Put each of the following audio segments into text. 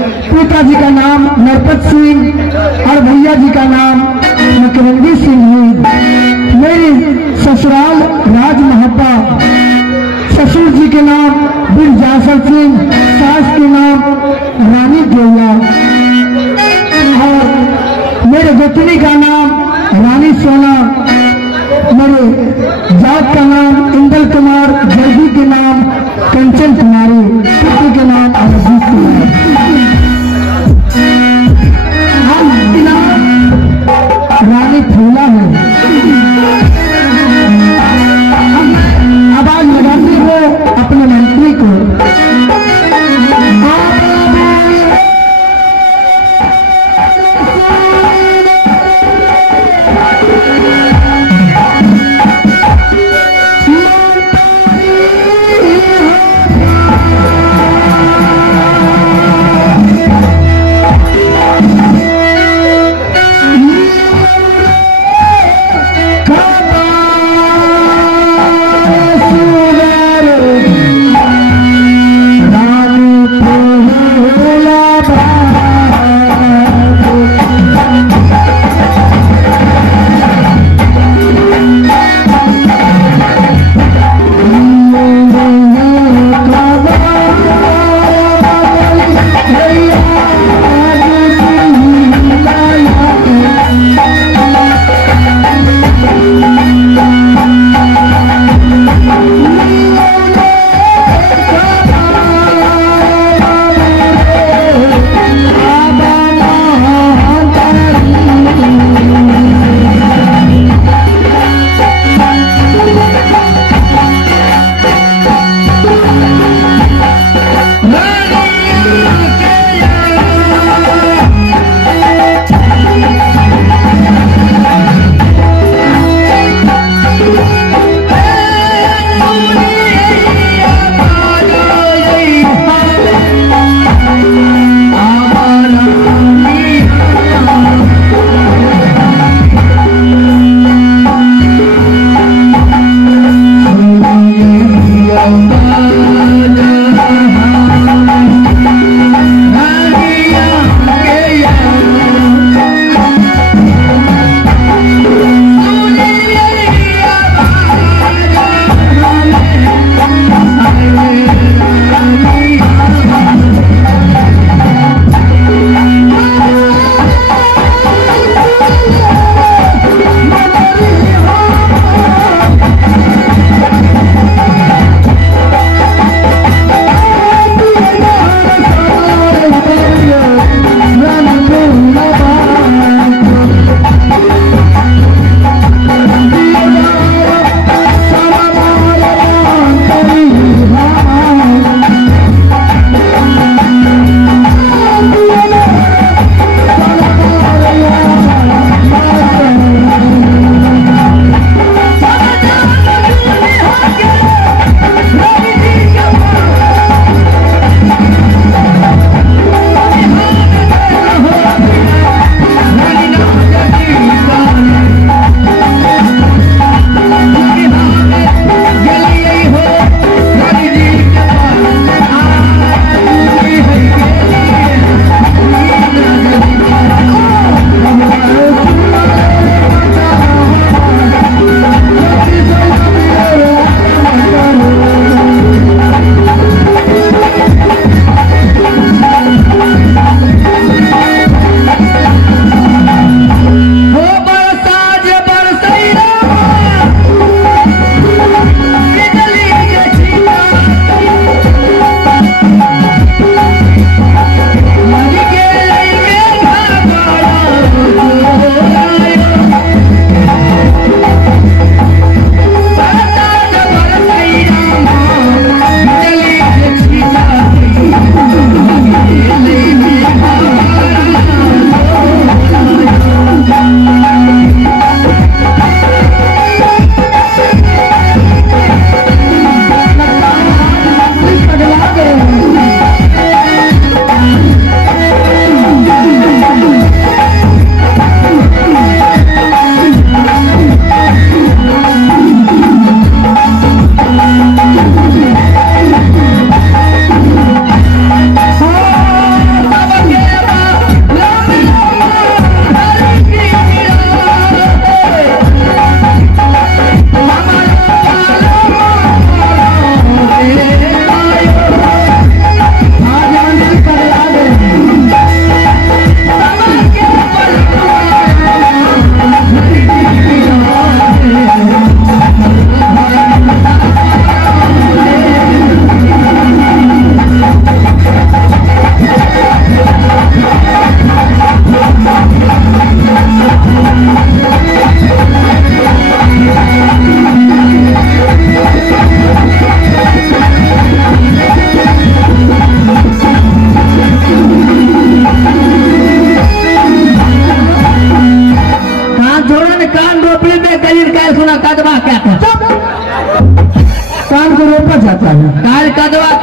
पिताजी का नाम नरपत सिंह और भैया जी का नाम मकरंदी सिंह है। मेरी ससुराल राज महब्बा, ससुर जी के नाम बीर जासल सिंह, सास के नाम रानी जोया और मेरे गोतनी का नाम रानी सोना, मेरे जात का नाम इंदल कुमार, जल्दी के नाम कंचन कुमारी, पति के नाम अभिजीत कुमार। हम नाम रानी फूला है। हम आवाज लगाते हो अपने मंत्री को।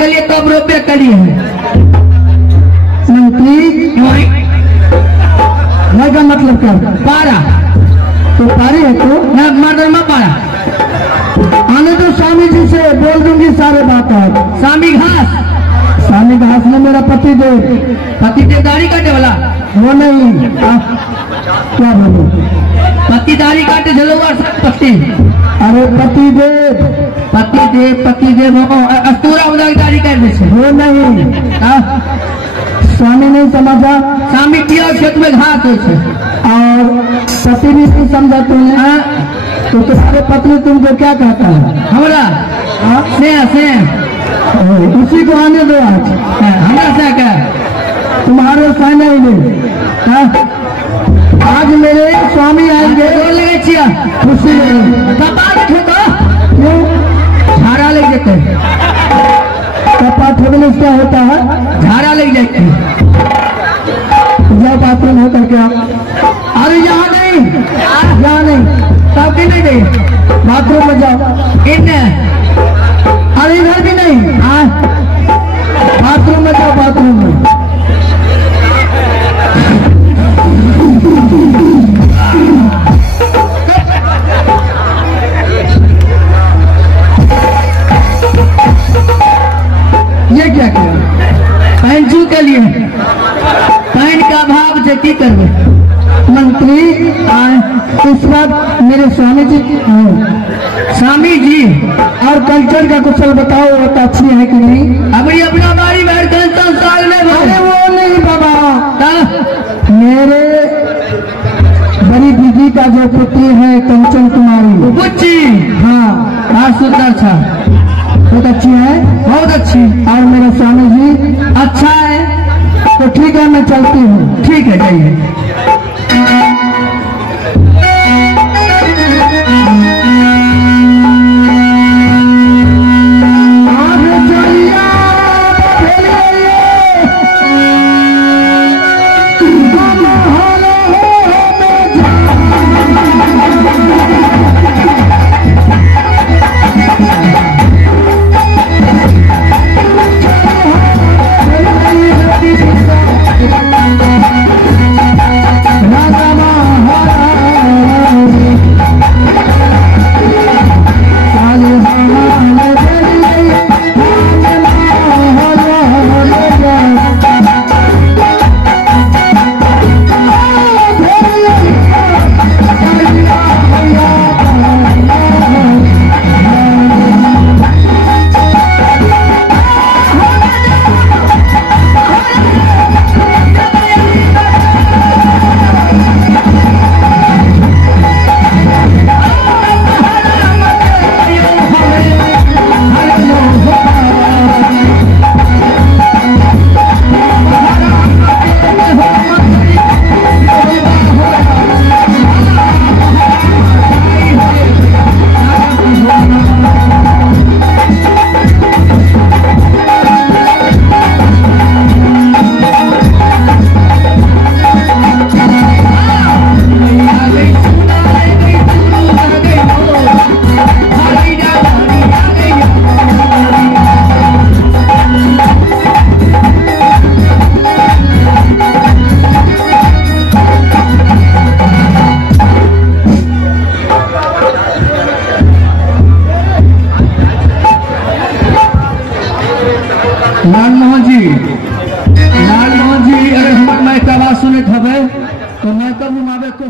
लिए कब रुपये करिए मंत्री भाई का मतलब क्या? पारा तो पारी है तो ना मर्दन में पारा आने तो स्वामी जी से बोल दूंगी सारे बात। स्वामी घास स्वामी घास में मेरा पति देव दाढ़ी काटे वाला वो नहीं क्या बोलूं? पति दाढ़ी काटे झलोगा पति। अरे पति देव अस्तूरा उदा दाढ़ी काट दे वो नहीं। स्वामी नहीं समझा। स्वामी पिया खेत में घास हो और पति भी नहीं समझा तुमने। तो तुम्हारे पत्नी तुमको क्या कहता है? हमारा स्नेह उसी को आने दो आज। हमारा से क्या तुम्हारे सहने ही नहीं। आज मेरे स्वामी आएंगे खुशी क्यों? झाड़ा लग जाते कपा ठोकने से क्या होता है? झाड़ा लग जाते जब बाथरूम होकर क्या? अरे यहाँ नहीं तब भी नहीं गई बाथरूम में जाओ। अरे इधर भी नहीं। बाथरूम में जाओ बाथरूम में। ये क्या किया? पैंचू के लिए पैन का भाव से की करवे मंत्री इस बात मेरे स्वामी जी स्वामी जी और कल्चर का कुशल बताओ वो अच्छी है कि नहीं? अभी अपना बारी बैठ साल में अरे वो नहीं बाबा, मेरे बड़ी दीदी का जो पुत्री है कंचन कुमारी बुच्ची। हाँ बहुत सुंदर था, बहुत अच्छी है, बहुत अच्छी। और मेरा स्वामी जी अच्छा है। तो ठीक है मैं चलती हूँ। ठीक है जाइए। लालमोहन जी अगर हमारे मैं आवाज सुने हवे तो मैं तब घुमावे को